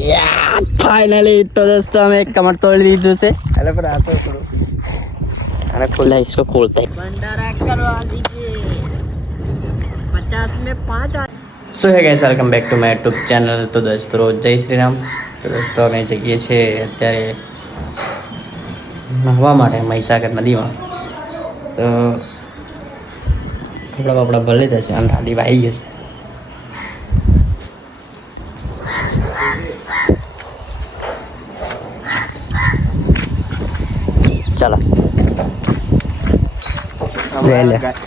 યાર फाइनली तो दोस्तों हमें एक कमर तोड़ दी दूसरे अरे पर आता करो अरे खुला इसको खोलते हैं भंडारा करवा दीजिए 50 में 5 सो है guys welcome back to my YouTube channel तो दोस्तों जय श्री राम तो दोस्तों અમે જઈએ છીએ અત્યારે નહાવા માટે મહીસાગર નદીમાં તો કપડા બપડા ભરી લીધા છે અને રાડી વાઈ ગઈ છે चलो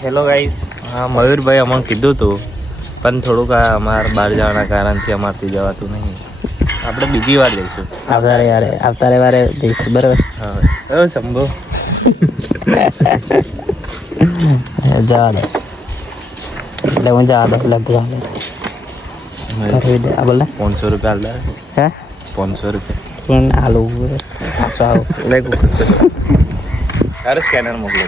હેલો ગાઈસ હા મયુરભાઈ અમને કીધું હતું પણ થોડુંક અમારે બહાર જવાના કારણથી અમારથી જવાતું નહીં આપણે બીજી વાર જઈશું આવતા રવિવારે જઈશું બરાબર હા શંભુ જવા દે એટલે હું જવા દો એટલે જવા દે બોલે 500 રૂપિયા આલતા હે 500 રૂપિયા પણ આલુ તારે સ્કેનર મોકલો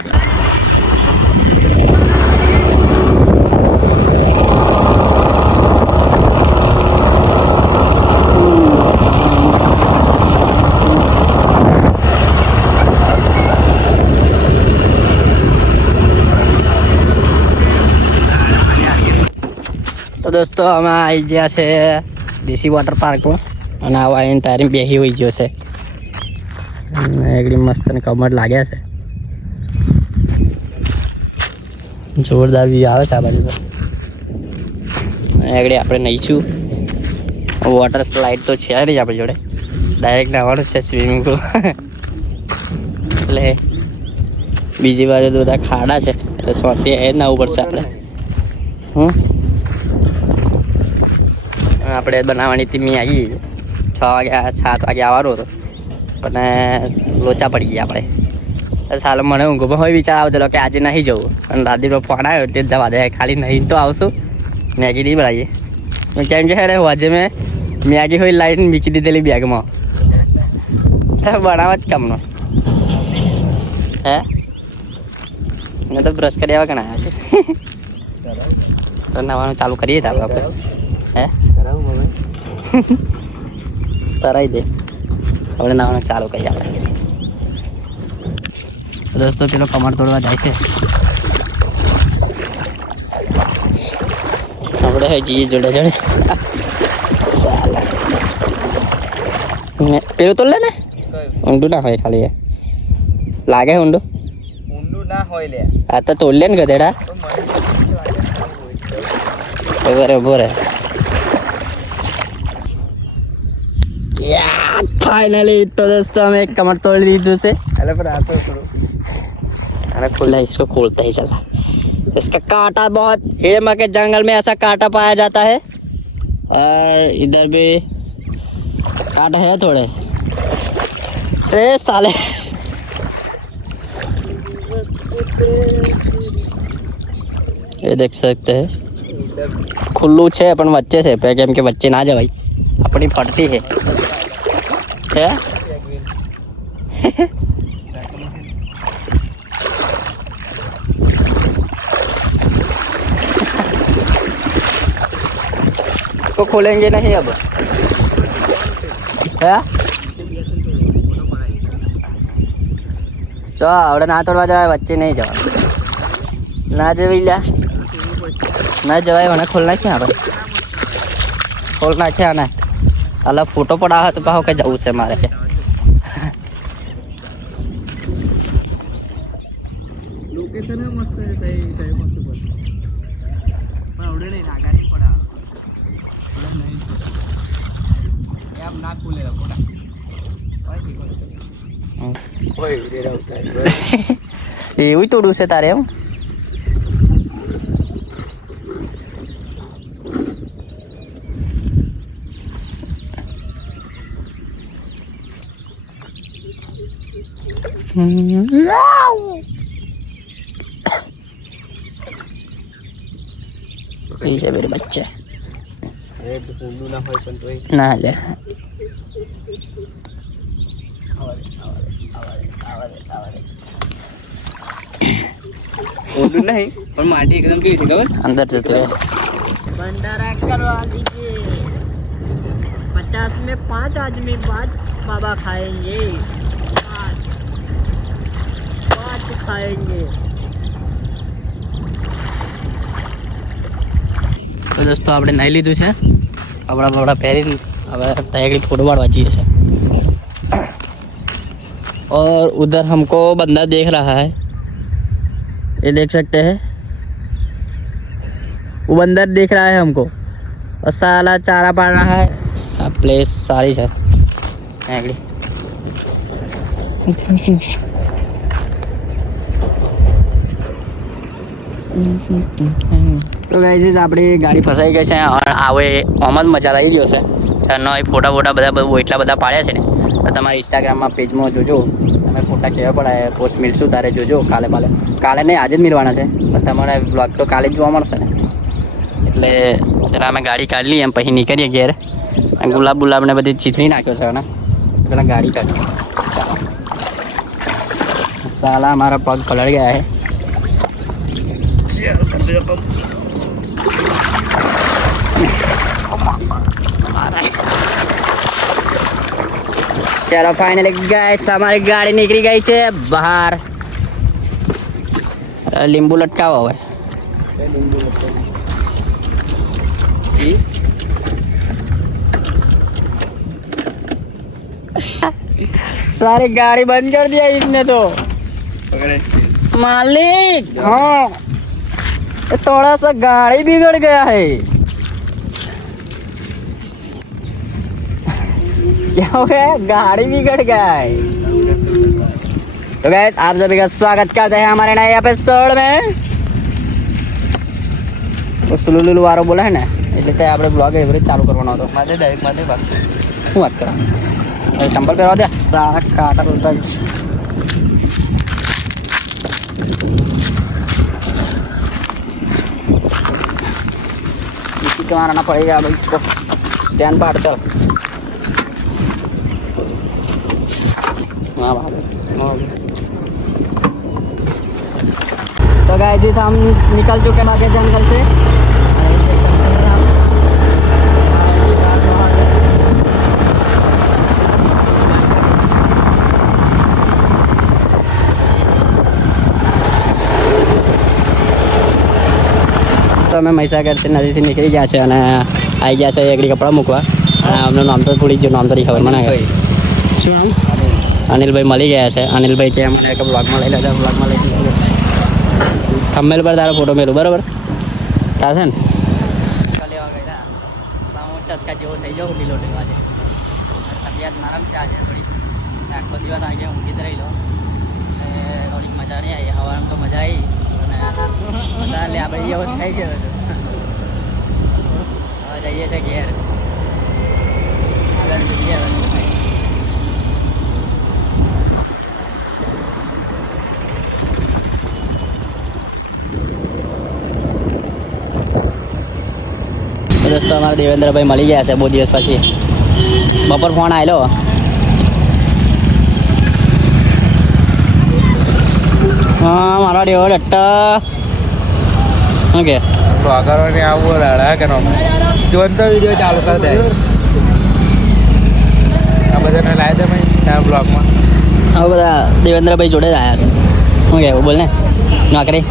તો દોસ્તો અમે આવી ગયા છે દેશી વોટર પાર્કમાં અને આવા આવીને તારી બેસી હોઈ ગયો છે એકડી મસ્ત ને કમર લાગ્યા છે જોરદાર વ્યૂ આવે છે આ બાજુ એકડી આપણે નહીશું વોટર સ્લાઇડ તો છે નહીં આપણી જોડે ડાયરેક્ટ નાવાનું છે સ્વિમિંગ પુલ એટલે બીજી બાજુ તો બધા ખાડા છે એટલે સોથી એ નાવું પડશે આપણે આપણે બનાવવાની ટીમી આવી 6 વાગ્યા 7 વાગે આવવાનું હતું પણ લોચા પડી ગયા આપણે સાલો મને ઊંઘમાં હોય વિચાર આવતો કે આજે નહીં જવું અને રાધીનો ફોન આવ્યો એટલે જવા દે ખાલી નહીં તો આવશું મેગી નહીં બનાવીએ કેમ કે હેડે આજે મેં મેગી હોય લાઈન મૂકી દીધેલી બેગમાં બનાવવા જ કામનો હે મેં તો બ્રશ કરી આવ્યા ઘણા છે તો નવાનું ચાલુ કરીએ તો આપણે હે તરાઈ દે આપણે નાવાનું ચાલુ કરીએ આપણે દોસ્તો પેલો કમર તોડવા જાય છે આપણે હજી જોડે જોડે પેલું તોડ લે ને ઊંડું ના હોય ખાલી લાગે ઊંડું ના હોય લે આ તો તોડ લે ને ગધેડા ઉભો રે यार फाइनली तो दोस्तों हमें एक कमर तोड़ दी दूसरे अरे पर आता करो अरे खुला इसको खोलते ही चला इसका कांटा बहुत हिड़मा के जंगल में ऐसा कांटा पाया जाता है और इधर भी कांटा है थोड़े अरे साले ये देख सकते हैं खुल्लू है अपन बच्चे से पे केम के बच्चे ना जाए अपनी फटती है क्या तो खोलेंगे नहीं अब है चो आवड़े ना तोड़वा जाए बच्चे नहीं जाओ ना जविला ना जवाए मैंने खोलना क्या खोलना क्या ना अलग फोटो पड़ा है तो पाओ के जाऊ से मारे के लोकेशन है मस्त है ताई मस्त पर आवडे नाही नागारी पडा नाही याम ना खोलेला कोडा ओय रे रावता એવું તોડું છે તારે એમ ये मेरे बच्चे ना ले ઓડું નહીં પણ માટી એકદમ કેવી છે ખબર અંદર જતો રહે भंडारा करवा दीजिए 50 में 5 आदमी बाद बाबा खाएंगे, 5 खाएंगे। तो दोस्तों આપણે નાઈ લીધું છે, આપણા બપડા પહેરીને હવે તૈયારી ફોટો પાડવા જઈએ છે। और उधर हमको बंदा देख रहा है, ये देख सकते हैं, वो बंदर देख रहा है हमको और साला चारा पाड़ रहा है। प्लेस सारी है તો ગાઈઝ આપણી ગાડી ફસાઈ ગઈ છે અને આવે આમ જ મજા આવી ગયો છે નો ફોટા ફોટા બધા એટલા બધા પાડ્યા છે ને તો તમારા ઇન્સ્ટાગ્રામમાં પેજમાં જોજો, તમે ફોટા કેવા પડાય પોસ્ટ મિલશું તારે જોજો, કાલે નહીં આજે જ મિલવાના છે પણ તમારે બ્લોગ તો કાલે જ જોવા મળશે ને। એટલે જરા અમે ગાડી કાઢી લઈએ એમ પછી નીકળીએ ઘેર, ગુલાબને બધી ચીથરી નાખ્યો છે ને પેલા ગાડી કાઢી। સાલા અમારા પગ પલળ ગયા है। चलो फाइनली गाइस हमारी गाड़ी निकली गई है बाहर। लींबू लटकावा हुआ है, सारी गाड़ी बंद कर दिया इसने तो मालिक। हाँ थोड़ा सा गाड़ी बिगड़ गया है। क्या हो गया? गाड़ी बिगड़ गया है। तो गाइस आप सभी का स्वागत करते हैं हमारे नए एपिसोड में। तो सुलुलुलु वारो बोला है ना એટલે તે આપણે બ્લોગ એવરેજ ચાલુ કરવાનો હતો મારે ડાયરેક્ટ મારે વાત શું વાત કરા ચંપલ પહેરવા દે સારા કાટા બોલતા तुम्हारा ना पड़ेगा भाई, इसको स्टैंड पर चल। तो गाइस जी हम निकल चुके हैं आगे जंगल से। તો અમે મહીસાગરથી નદીથી નીકળી ગયા છે અને આવી ગયા છે એકડી કપડાં મૂકવા અને અમને નામ તો ભૂલી ગયું, નામ તો ખબર મને શું નામ અનિલભાઈ મળી ગયા છે। અનિલભાઈ કે મને એક બ્લોગમાં લઈ લેજો, બ્લોગમાં લઈ લેજો, થંબનેલ પર તારો ફોટો મેળવું બરાબર ચાલશે ને। લેવા ગયા ચસ્કા જેવો થઈ જાઉં લીલો આજે તબિયત નરમ છે આજે થોડી, આખો દિવસ આજે ઊંઘી જ રહી લો થોડીક મજા નહીં આવી, હવામાં તો મજા આવી અને આપણે એવો થઈ ગયો હવે જઈએ છીએ ઘેર આગળ જોઈએ દોસ્તો અમારા દેવેન્દ્રભાઈ મળી ગયા છે બહુ દિવસ પછી, બપોર ફોન આવેલો હા મારો દેવો લટ્ટા શું કે આગળ આવું રાડા કે જોનતો વિડીયો ચાલુ કરી દે આ બધાને લાવી દે ભાઈ ત્યાં બ્લોગમાં। હવે બધા દેવેન્દ્રભાઈ જોડે જ આવ્યા છે, શું કહેવું બોલ ને નોકરી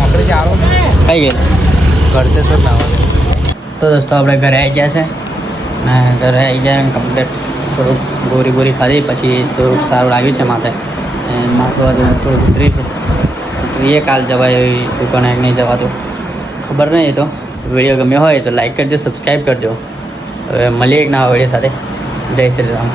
આપણે ચાલો કઈ ગઈ ઘરતે તો ના આવે। તો દોસ્તો આપણે ઘરે આવી ગયા છે ને ઘરે આવી ગયા કમ્પ્લીટ થોડુંક ગોરી ખાધી પછી થોડુંક સારું લાગ્યું છે માથે માથું થોડુંક ઉતરીશું તો એ કાલ જવાય એવી દુકાને નહીં જવાતું ખબર નહીં। તો વિડીયો ગમ્યો હોય તો લાઈક કરજો, સબસ્ક્રાઈબ કરજો। હવે મળીએ એક નવા વિડીયો સાથે। જય શ્રી રામ।